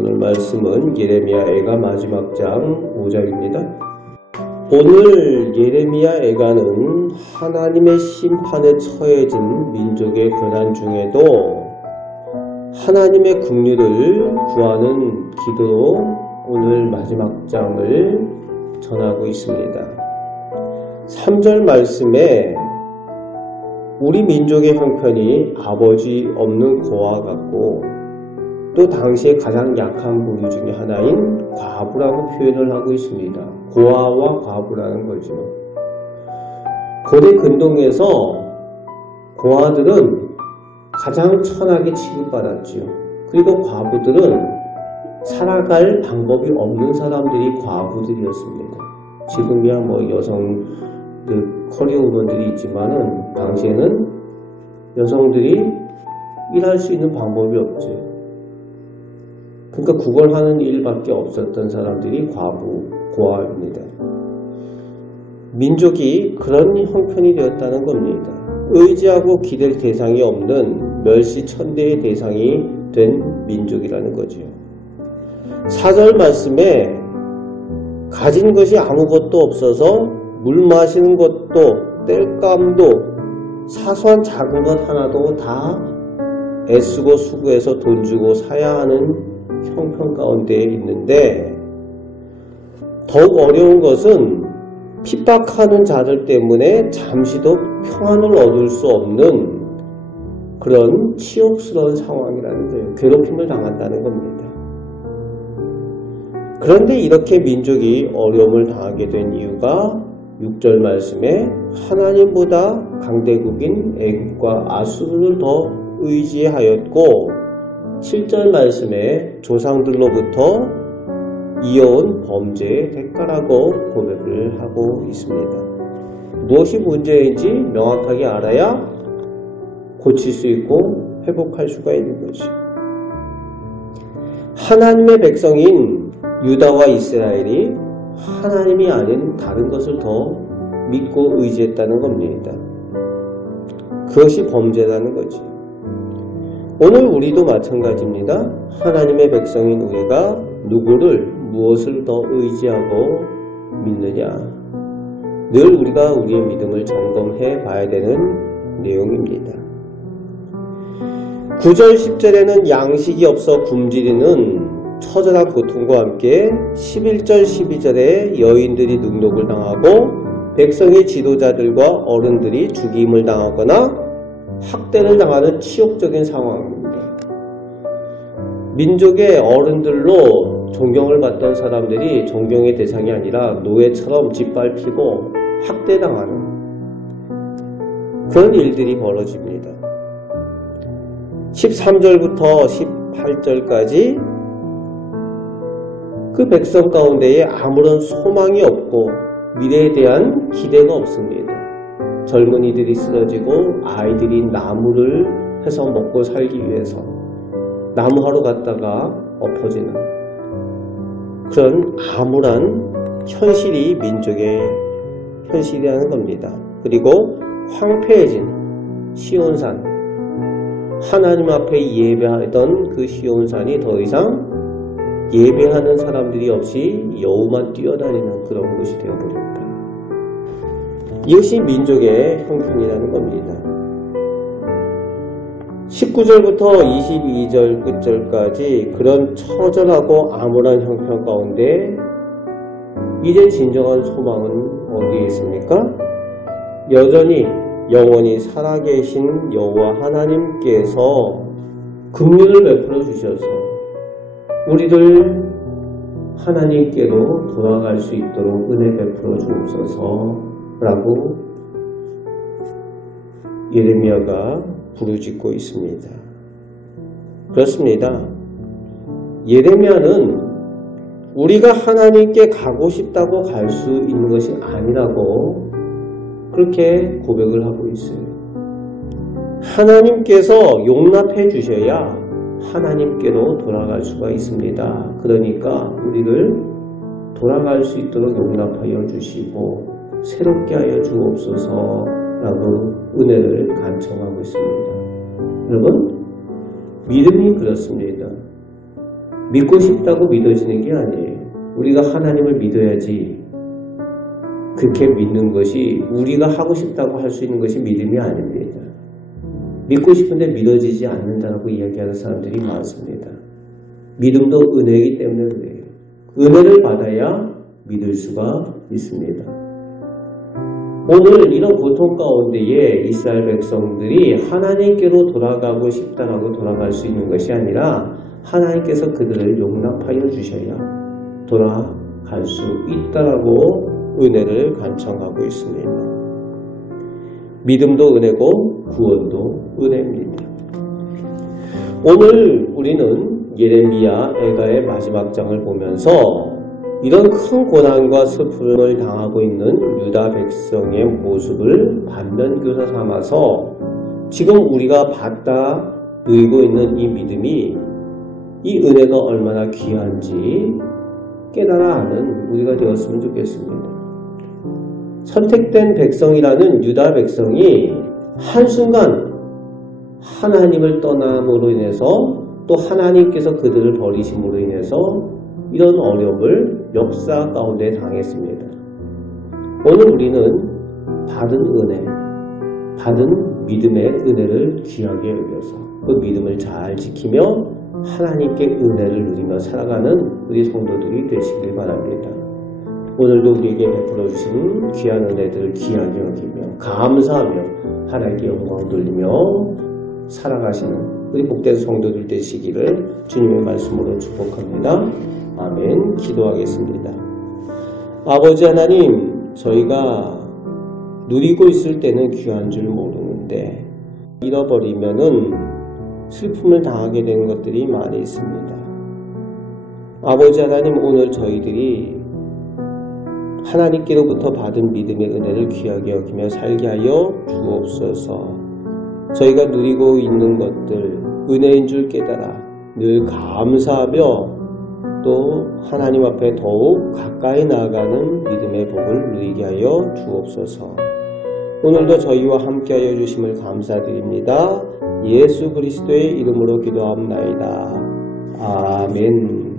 오늘 말씀은 예레미야 애가 마지막 장 5장입니다. 오늘 예레미야 애가는 하나님의 심판에 처해진 민족의 고난 중에도 하나님의 긍휼을 구하는 기도로 오늘 마지막 장을 전하고 있습니다. 3절 말씀에 우리 민족의 형편이 아버지 없는 고아 같고 또 당시에 가장 약한 부류 중에 하나인 과부라고 표현을 하고 있습니다. 고아와 과부라는 거죠. 고대 근동에서 고아들은 가장 천하게 취급받았죠. 그리고 과부들은 살아갈 방법이 없는 사람들이 과부들이었습니다. 지금이야 여성들 커리어 우먼들이 있지만은 당시에는 여성들이 일할 수 있는 방법이 없죠. 그러니까 구걸하는 일밖에 없었던 사람들이 고아입니다. 민족이 그런 형편이 되었다는 겁니다. 의지하고 기댈 대상이 없는 멸시천대의 대상이 된 민족이라는 거죠. 4절 말씀에 가진 것이 아무것도 없어서 물 마시는 것도 땔감도 사소한 작은 것 하나도 다 애쓰고 수고해서 돈 주고 사야 하는 형편 가운데 있는데, 더욱 어려운 것은 핍박하는 자들 때문에 잠시도 평안을 얻을 수 없는 그런 치욕스러운 상황이라는 거예요. 괴롭힘을 당한다는 겁니다. 그런데 이렇게 민족이 어려움을 당하게 된 이유가 6절 말씀에 하나님보다 강대국인 애국과 아수르를 더 의지하였고 7절 말씀에 조상들로부터 이어온 범죄의 대가라고 고백을 하고 있습니다. 무엇이 문제인지 명확하게 알아야 고칠 수 있고 회복할 수가 있는 것이. 하나님의 백성인 유다와 이스라엘이 하나님이 아닌 다른 것을 더 믿고 의지했다는 겁니다. 그것이 범죄라는 거지. 오늘 우리도 마찬가지입니다. 하나님의 백성인 우리가 누구를 무엇을 더 의지하고 믿느냐. 늘 우리가 우리의 믿음을 점검해 봐야 되는 내용입니다. 9절 10절에는 양식이 없어 굶주리는 처절한 고통과 함께 11절 12절에 여인들이 능욕을 당하고 백성의 지도자들과 어른들이 죽임을 당하거나 학대를 당하는 치욕적인 상황입니다. 민족의 어른들로 존경을 받던 사람들이 존경의 대상이 아니라 노예처럼 짓밟히고 학대당하는 그런 일들이 벌어집니다. 13절부터 18절까지 그 백성 가운데에 아무런 소망이 없고 미래에 대한 기대가 없습니다. 젊은이들이 쓰러지고 아이들이 나무를 해서 먹고 살기 위해서 나무하러 갔다가 엎어지는 그런 암울한 현실이 민족의 현실이라는 겁니다. 그리고 황폐해진 시온산, 하나님 앞에 예배하던 그 시온산이 더 이상 예배하는 사람들이 없이 여우만 뛰어다니는 그런 곳이 되어버렸다. 이것이 민족의 형편이라는 겁니다. 19절부터 22절 끝절까지 그런 처절하고 암울한 형편 가운데 이제 진정한 소망은 어디에 있습니까? 여전히 영원히 살아계신 여호와 하나님께서 긍휼을 베풀어 주셔서 우리들 하나님께로 돌아갈 수 있도록 은혜 베풀어 주옵소서 라고 예레미야가 부르짖고 있습니다. 그렇습니다. 예레미야는 우리가 하나님께 가고 싶다고 갈 수 있는 것이 아니라고 그렇게 고백을 하고 있어요. 하나님께서 용납해 주셔야 하나님께로 돌아갈 수가 있습니다. 그러니까 우리를 돌아갈 수 있도록 용납하여 주시고 새롭게 하여 주옵소서 라고 은혜를 간청하고 있습니다. 여러분, 믿음이 그렇습니다. 믿고 싶다고 믿어지는 게 아니에요. 우리가 하나님을 믿어야지. 그렇게 믿는 것이 우리가 하고 싶다고 할 수 있는 것이 믿음이 아닙니다. 믿고 싶은데 믿어지지 않는다고 이야기하는 사람들이 많습니다. 믿음도 은혜이기 때문에 그래요. 은혜를 받아야 믿을 수가 있습니다. 오늘 이런 고통 가운데에 이스라엘 백성들이 하나님께로 돌아가고 싶다라고 돌아갈 수 있는 것이 아니라 하나님께서 그들을 용납하여 주셔야 돌아갈 수 있다라고 은혜를 간청하고 있습니다. 믿음도 은혜고 구원도 은혜입니다. 오늘 우리는 예레미야 애가의 마지막 장을 보면서 이런 큰 고난과 슬픔을 당하고 있는 유다 백성의 모습을 반면교사 삼아서 지금 우리가 받다 누리고 있는 이 믿음이 이 은혜가 얼마나 귀한지 깨달아 아는 우리가 되었으면 좋겠습니다. 선택된 백성이라는 유다 백성이 한순간 하나님을 떠남으로 인해서 또 하나님께서 그들을 버리심으로 인해서 이런 어려움을 역사 가운데 당했습니다. 오늘 우리는 받은 은혜, 받은 믿음의 은혜를 귀하게 여겨서 그 믿음을 잘 지키며 하나님께 은혜를 누리며 살아가는 우리 성도들이 되시길 바랍니다. 오늘도 우리에게 베풀어 주신 귀한 은혜들을 귀하게 여기며 감사하며 하나님께 영광을 돌리며 살아가시는 우리 복된 성도들 되시기를 주님의 말씀으로 축복합니다. 아멘. 기도하겠습니다. 아버지 하나님, 저희가 누리고 있을 때는 귀한 줄 모르는데 잃어버리면은 슬픔을 당하게 되는 것들이 많이 있습니다. 아버지 하나님, 오늘 저희들이 하나님께로부터 받은 믿음의 은혜를 귀하게 여기며 살게 하여 주옵소서. 저희가 누리고 있는 것들 은혜인 줄 깨달아 늘 감사하며 또 하나님 앞에 더욱 가까이 나아가는 믿음의 복을 누리게 하여 주옵소서. 오늘도 저희와 함께하여 주심을 감사드립니다. 예수 그리스도의 이름으로 기도합나이다. 아멘.